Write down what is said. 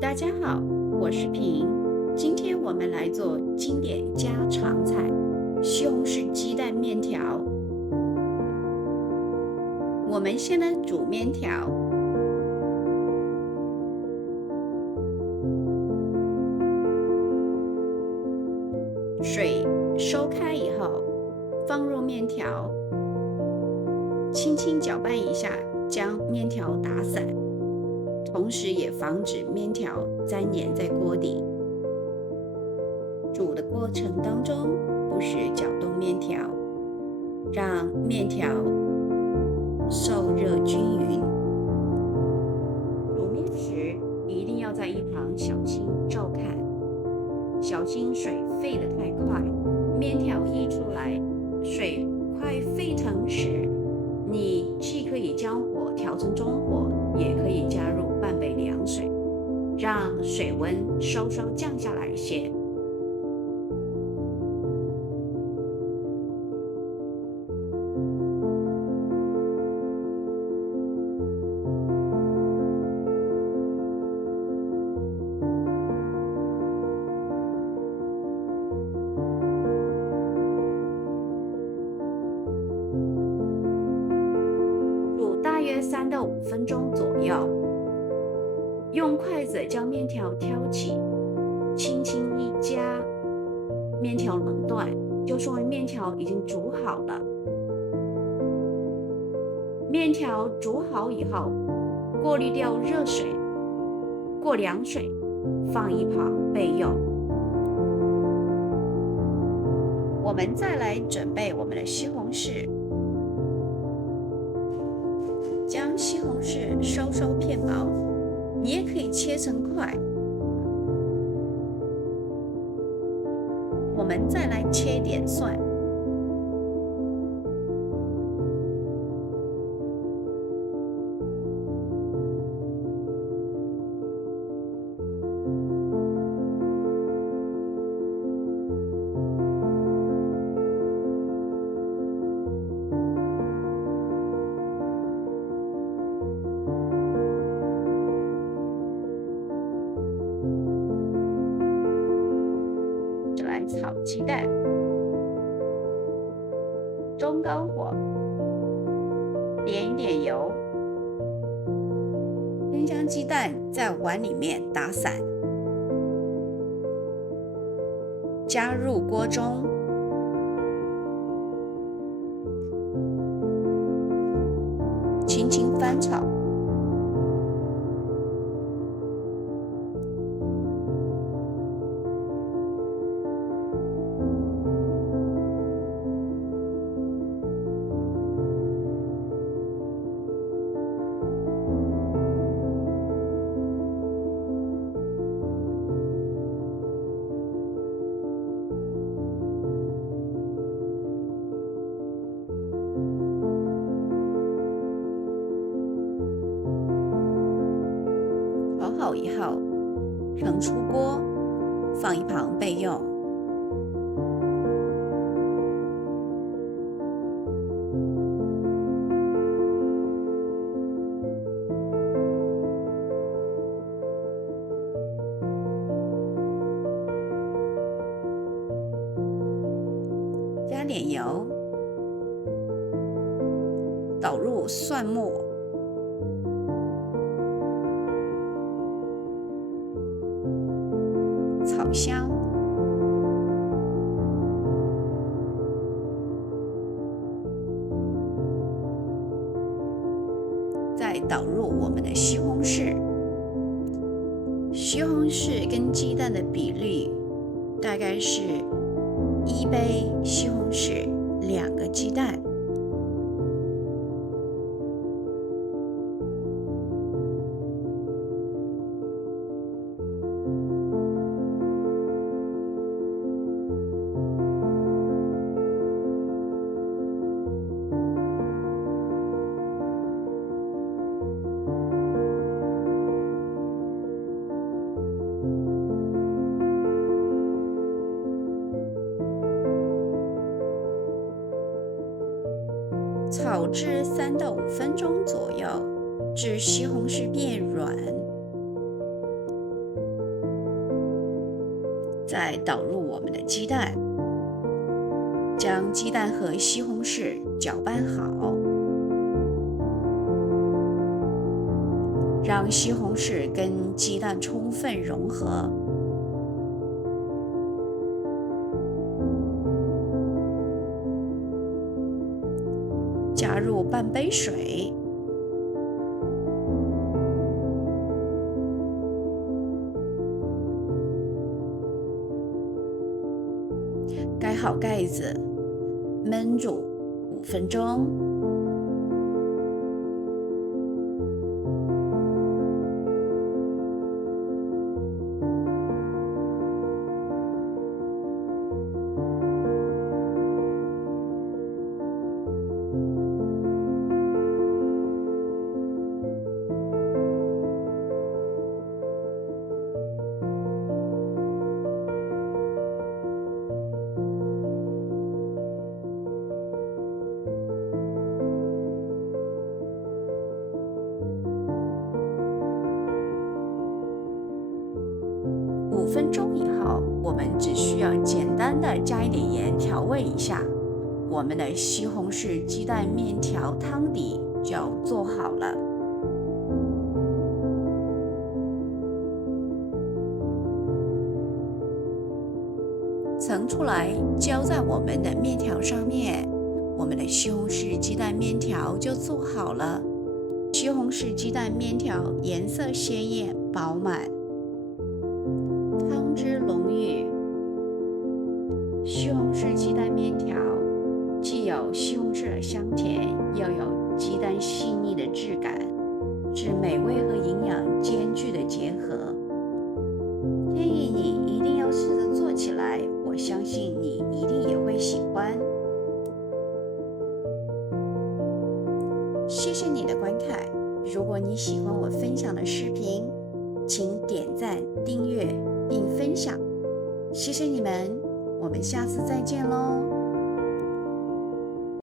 大家好，我是平。今天我们来做经典家常菜——西红柿鸡蛋面条。我们先来煮面条，水收开以后，放入面条，轻轻搅拌一下，将面条打散，同时也防止面条粘黏在锅底。煮的过程当中，不时搅动面条，让面条受热均匀。煮面时一定要在一旁小心照看，小心水沸得太快，面条溢出来，水快沸腾时，你既可以将火调成中火，也可以加入半杯凉水，让水温稍稍降下来一些。煮大约3到5分钟左右，用筷子将面条挑起，轻轻一夹，面条能断，就说明面条已经煮好了。面条煮好以后，过滤掉热水，过凉水，放一旁备用。我们再来准备我们的西红柿，将西红柿稍稍片薄，你也可以切成块。我们再来切点蒜，就来炒鸡蛋，中高火，点一点油，先将鸡蛋在碗里面打散，加入锅中，轻轻翻炒。炒好以后，盛出锅，放一旁备用。加点油，倒入蒜末，炒香，再倒入我们的西红柿。西红柿跟鸡蛋的比例大概是1杯西红柿，2个鸡蛋。炒至3到5分钟左右，至西红柿变软。再倒入我们的鸡蛋，将鸡蛋和西红柿搅拌好，让西红柿跟鸡蛋充分融合。加入半杯水，盖好盖子，焖煮5分钟。5分钟以后，我们只需要简单的加一点盐调味一下，我们的西红柿鸡蛋面条汤底就要做好了。盛出来，浇在我们的面条上面，我们的西红柿鸡蛋面条就做好了。西红柿鸡蛋面条颜色鲜艳饱满，汤汁浓郁。西红柿鸡蛋面条既有西红柿的香甜，又有鸡蛋细腻的质感，是美味和营养兼具的结合。建议你一定要试着做起来，我相信你一定也会喜欢。谢谢你的观看，如果你喜欢我分享的视频，请点赞、订阅并分享，谢谢你们，我们下次再见喽。